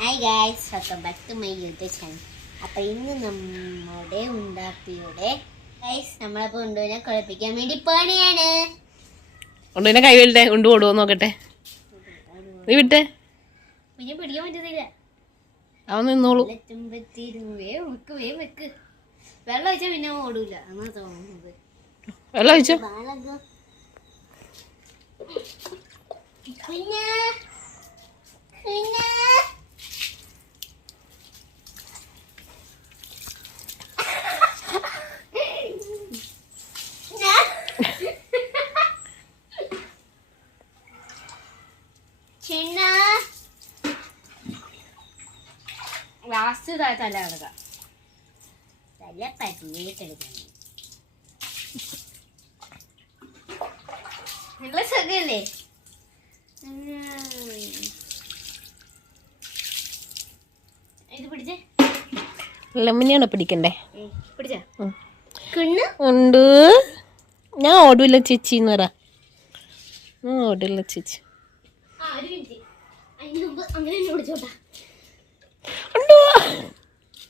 Hi guys welcome back to my YouTube channel അപ്പോൾ ഇന്ന് നമ്മുടെ ഉണ്ടാക്കിയുടെ ഗൈസ് നമ്മളപ്പോൾ ഉണ്ടുവിനെ കുഴപ്പിക്കാൻ വേണ്ടി പണിയാണ് ഉണ്ടുവിനെ കൈ വിടട്ടെ ഉണ്ട് കൊടുവോ നോക്കട്ടെ. നീ വിട്ടെ. പിന്നെ പിടിക്കാൻ പറ്റുന്നില്ല അവൻ നിന്നോളൂ. തുമ്പത്തിരുന്നു വേഗം വെക്ക് വെള്ളം ഒഴിച്ചാൽ പിന്നെ ഓടൂല. എന്നാ തോന്നുന്നത്. വെള്ളം ഒഴിച്ചോ. പിന്നെ കുഞ്ഞാ. ലാസ്റ്റ് തല കിടക്ക തല പറ്റിയിട്ടെടുക്കണം നല്ല സുഖല്ലേ ഇത് പിടിച്ചേ. ലെമനെയാണോ പിടിക്കണ്ടേ? ഉണ്ട്. ഞാൻ ഓടില്ല ചേച്ചി എന്ന് പറ ഓടില്ല ചേച്ചി. അങ്ങനെ തന്നെ പിടിച്ചോട്ടാ ഉണ്ടോ ഇത് തല ചെവി നീ നീ ഇങ്ങനെ നിന്നു ഉം. കൈ കൊണ്ട് കിടക്കാം ചെല്ലി അതുകൊണ്ട്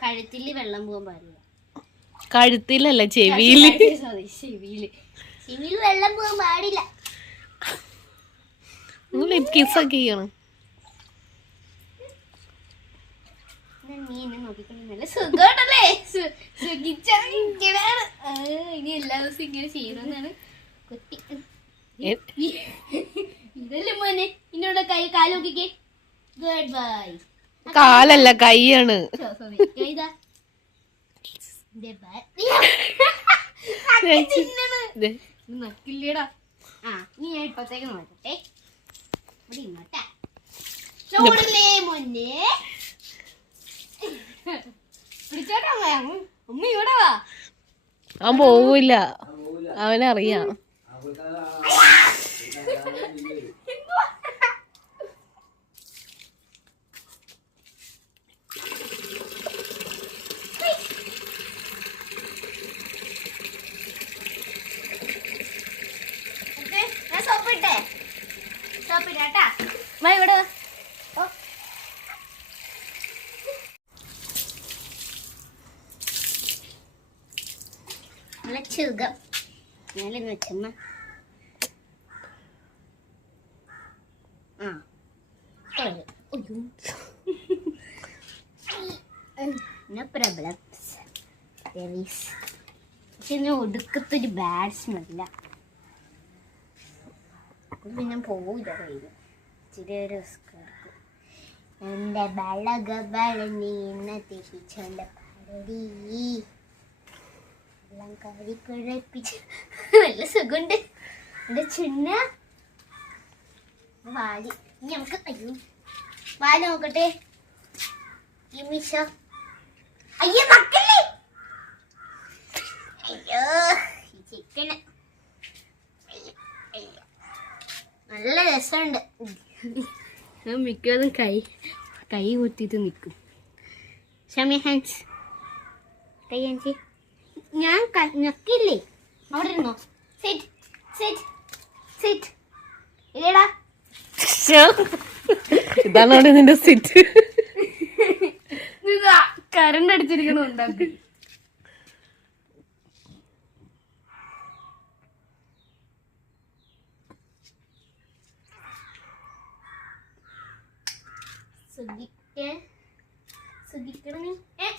കഴുത്തിൽ വെള്ളം പോകാൻ പാടില്ല. കഴുത്തിലല്ല ചെവിയിൽ. സോറി ചെവിയിൽ. ചെവിയിൽ വെള്ളം പോകാൻ പാടില്ല. ലിപ് ചെയ്യണം നീ എന്നെ നോക്കിക്കൊണ്ട് നല്ല സുഖമാണല്ലേ സു- സുഖിച്ചാ ഇങ്ങനെയാണ്. ഇനി എല്ലാ ദിവസവും ഇങ്ങനെ ചെയ്യണമെന്നാണ് കുട്ടി. ഇതല്ലേ മോനെ ഇന്നോട് കൈ കാൽ നോക്കിക്കേ. Good bye. കാലല്ല കൈയാണ്. നക്കില്ലേടാ. ആ നീ ഞാൻ ഇപ്പത്തേക്ക് നോക്കട്ടെ. ഇവിടെ ഇങ്ങോട്ടാ. ചോടില്ലേ മോനെ? അവൻ പോവില്ല. അവനറിയാം. സോപ്പിട്ടെ? സോപ്പിട്ടാ ഇവിടെ വാ ഓ നല്ല സുഖം വെച്ചമ്മ ആ. There is. പക്ഷെ ഇന്ന് ഒടുക്കത്തൊരു ബാഡ് സ്മെല്ല പിന്നെ പോവില്ല കയ്യിൽ ഇച്ചിരി ഒരു റിസ്ക് എടുക്കും. എന്റെ ബളക ബളനി എന്നെ തിരിച്ചോണ്ട പാടടി എല്ലാം കാരി കുഴപ്പിച്ച് നല്ല സുഖമുണ്ട് എന്റെ ചുണ്ണ വാൽ. ഇനി നമുക്ക് അയ്യോ. വാൽ നോക്കട്ടെ. നിമിഷ മിഷ അയ്യോ മക്കളേ. അയ്യോ അയ്യോ നല്ല രസമുണ്ട്. മിക്കതും കൈ കൈ കുത്തിയിട്ട് നിൽക്കും. ഷമി ഹാൻസ്. കൈ ഹാൻഡ്സ് ഞാൻ ഞെക്കില്ലേ അവിടെ ഇരുന്നോ. സെറ്റ് സെറ്റ് സെറ്റ് ഇല്ലടാ. ഇതാണ് അവിടെ നിന്റെ സിറ്റ് കരണ്ട് അടിച്ചിരിക്കണുണ്ടാക്കി സുഖിക്ക്? സുഖിക്കണം നീ? ഏ.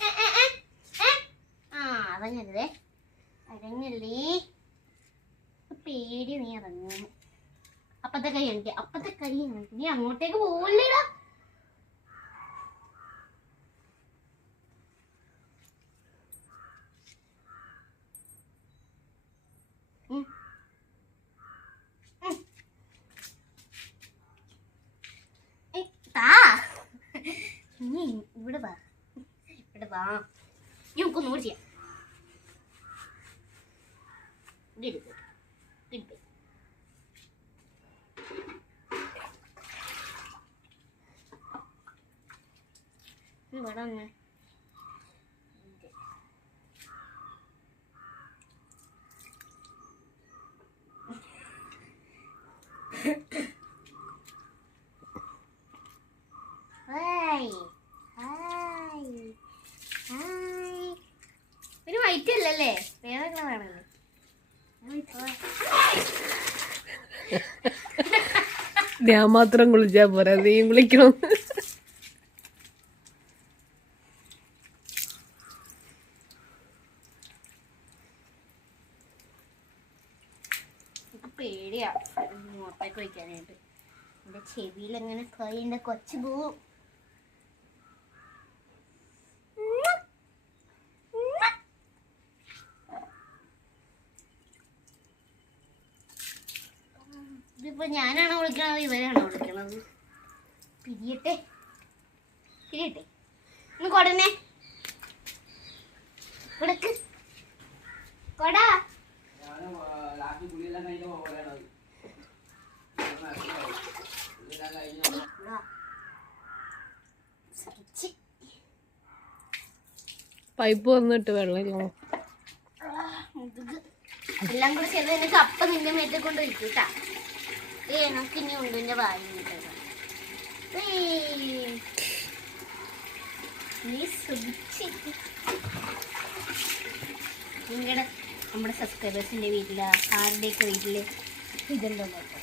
ആ അതങ്ങരുതേ അരങ്ങല്ലേ പേടി നീ ഇറങ്ങുന്നു. അപ്പത്തെ കൈ എനിക്ക് അപ്പത്തെ കൈ എനിക്ക് നീ അങ്ങോട്ടേക്ക് പോവില്ല ഇവിടെ വാ. ഇവിടെ വാ. ഇവിടെ വാ നീ നമുക്ക് ഒന്നുകൂടി ചെയ്യാം Good boy. Good boy. ഇവിടെ വന്നേ ഞാൻ മാത്രം കുളിച്ചാ പോരാ? നീയും കുളിക്കണം? പേടിയാ. മുഖത്തേക്ക് വയ്ക്കാനായിട്ട് എന്റെ ചെവിയിൽ എങ്ങനെ കൈ കൊച്ചു പോവും. ഇവരാണോ വിളിക്കണത് പിരിയട്ടെ. പിരിയട്ടെ. ഒന്ന് കൊടനെ കൊടുക്ക്. കൊടാ. പൈപ്പ് വന്നിട്ട് വെള്ളമില്ല. എല്ലാം കൂടെ ചെയ്ത് കപ്പ നിന്റെ മേത്തെ കൊണ്ട് വെക്കൂട്ടാ ഏ നമുക്ക് ഇനി ഉണ്ടിന്റെ വായി നീ നിങ്ങളുടെ നമ്മുടെ സബ്സ്ക്രൈബേഴ്സിന്റെ വീട്ടിൽ ആരുടെയൊക്കെ വീട്ടിൽ ഇതുണ്ടോ നോക്കാം.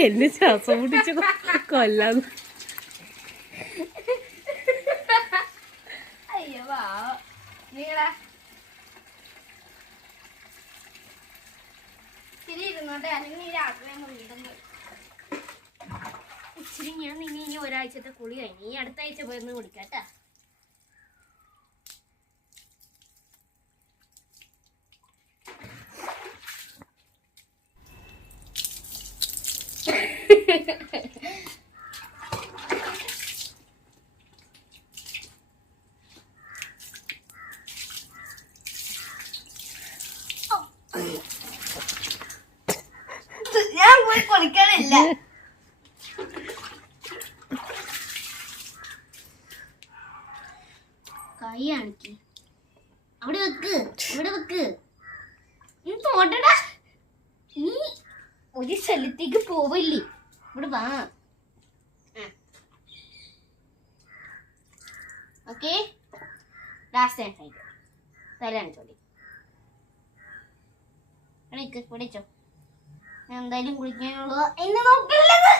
എന്നെ ശ്വാസം മുട്ടിച്ച് കൊല്ലാന്ന് അയ്യോ പാവം നീടാ ഇച്ചിരി നീ ഇച്ചിരി ഞാൻ നിന്നെ ഇനി ഒരാഴ്ചത്തെ കുളി കഴിഞ്ഞ്. ഈ അടുത്ത ആഴ്ച പോയിരുന്നു കുളിക്കാട്ടാ ഞാൻ പോയി കുളിക്കാനില്ല കൈ കാണിക്ക് അവിടെ വെക്ക് ഇവിടെ വെക്ക്. നീ നീ ഒരു സ്ഥലത്തേക്ക് പോവില്ലേ? ഇവിടെ വാ. ഓക്കെ. ലാസ്റ്റ് ടൈം കഴിക്കും തലാണ് വിളിച്ചോ ഞാൻ എന്തായാലും കുളിക്കാനുള്ളൂ എന്നെ നോക്കില്ലത്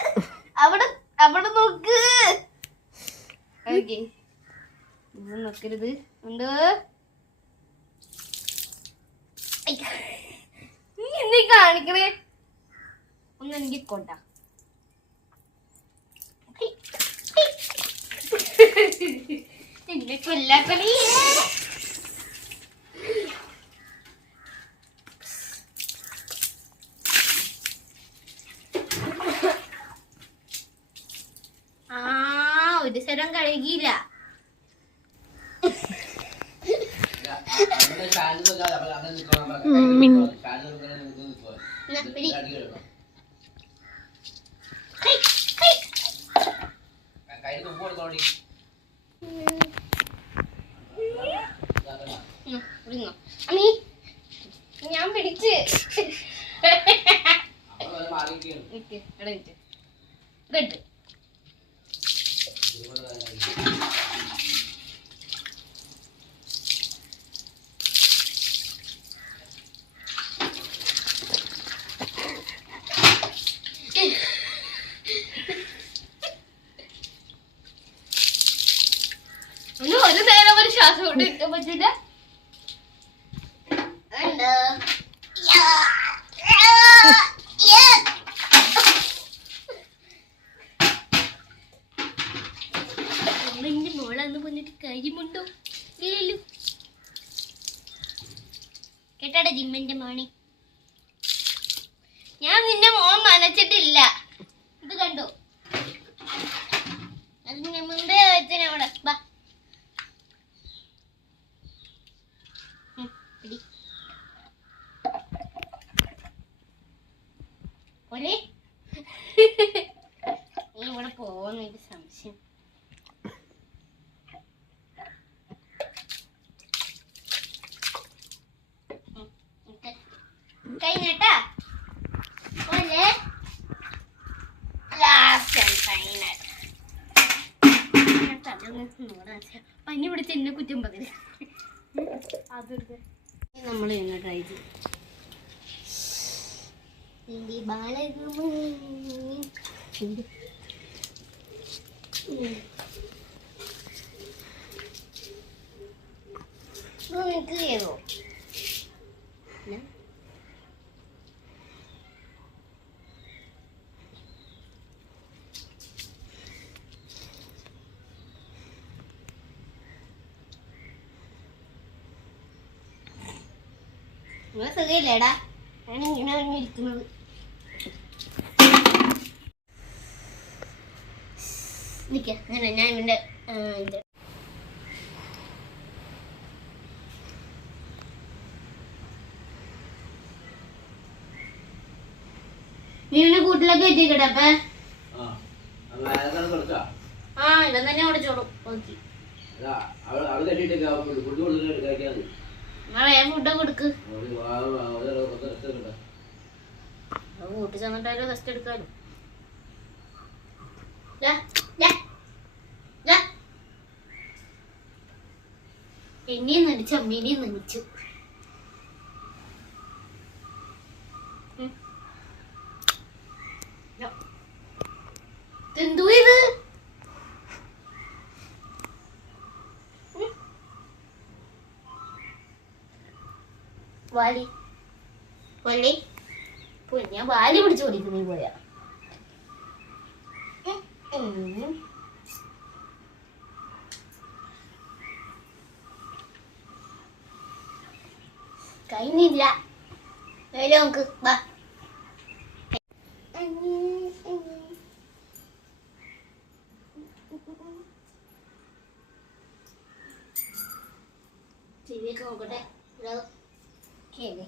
അവിടെ അവിടെ നോക്ക് ഓക്കെ ഒന്നും നോക്കരുത്. ഉണ്ട്? എന്തേ കാണിക്കണേ? ഒന്ന് എനിക്ക് കൊണ്ട. ആ ഒരു സ്ഥലം കഴുകിയില്ല. ഞാൻ പിടിച്ച്. നിക്ക്, ഇവിടെ നിക്ക്. ഇവിടെ ഇട്ട്. ഒന്ന് ഒരു നേരം ഒരു ശ്വാസം കൊണ്ട് ഇരിക്കാൻ പറ്റൂല കഴിഞ്ഞട്ടാ പോലെ ലാസ്റ്റ് ഫൈനൽ പനി പിടിച്ച് എന്നെ കുറ്റം പതില്ല അതെടുത്ത് നമ്മൾ എന്നെ ട്രൈ ചെയ്യും. ബാലകുമാരി നിങ്ങളെ സുഖയില്ലേടാ? ഞാൻ ഇങ്ങനെ ഇരിക്കുന്നത്. നിക്ക അങ്ങനെ ഞാൻ ഇവന്റെ ആ, ഇത്. നീ ഇവന്റെ കൂട്ടിലൊക്കെ എത്തിക്കട്ടെ അപ്പൊ? ആ ഇവൻ തന്നെ ഓടിച്ചോളൂ. ഓക്കെ. വീട്ടിൽ ചെന്നിട്ടായാലും റെസ്റ്റ് എടുക്കാലോ. നടിച്ചു അമ്മേനെയും നടിച്ചു വാലി. വള്ളി പോയി ഞാൻ വാലി പിടിച്ച് ഓടിക്കുന്നീ പോയാ കഴിഞ്ഞില്ല. വരൂ നമുക്ക്. വാ. ടി വി ഒക്കെ നോക്കട്ടെ. കേൾക്കേ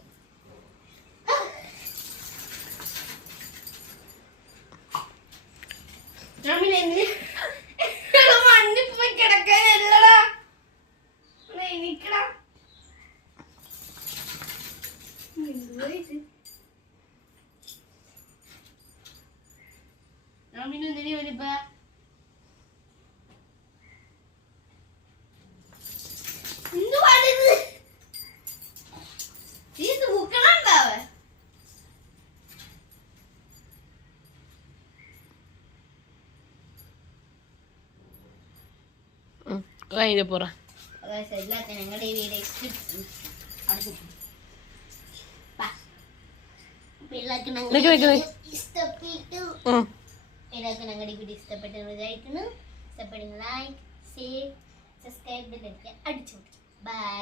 ഞാൻ പിന്നെ എന്തിന് എടാ, മണ്ണിൽ പോയി കിടക്കാനല്ലടാ എടാ, എണീക്കടാ. എന്തുവാ ഇത്? ഞാൻ പിന്നെ എന്തിനാ ഇവനിപ്പ? എന്തുവാണിത്? നീ ഇത് മുക്കണുണ്ടാവേ അതിന്റെ പുറ അതായത് എല്ലാത്തിനും ഞങ്ങളുടെ ഈ വീഡിയോ ഇഷ്ടപ്പെട്ടു നിക്ക് നിക്ക് നിക്ക്. ഉം. എല്ലാവർക്കും ഞങ്ങളുടെ വീഡിയോ ഇഷ്ടപ്പെട്ടു വിചാരിക്കുന്നു. ഇഷ്ടപ്പെടുന്ന ലൈക്ക് ഷെയർ സബ്സ്ക്രൈബ് അടിച്ചു ബൈ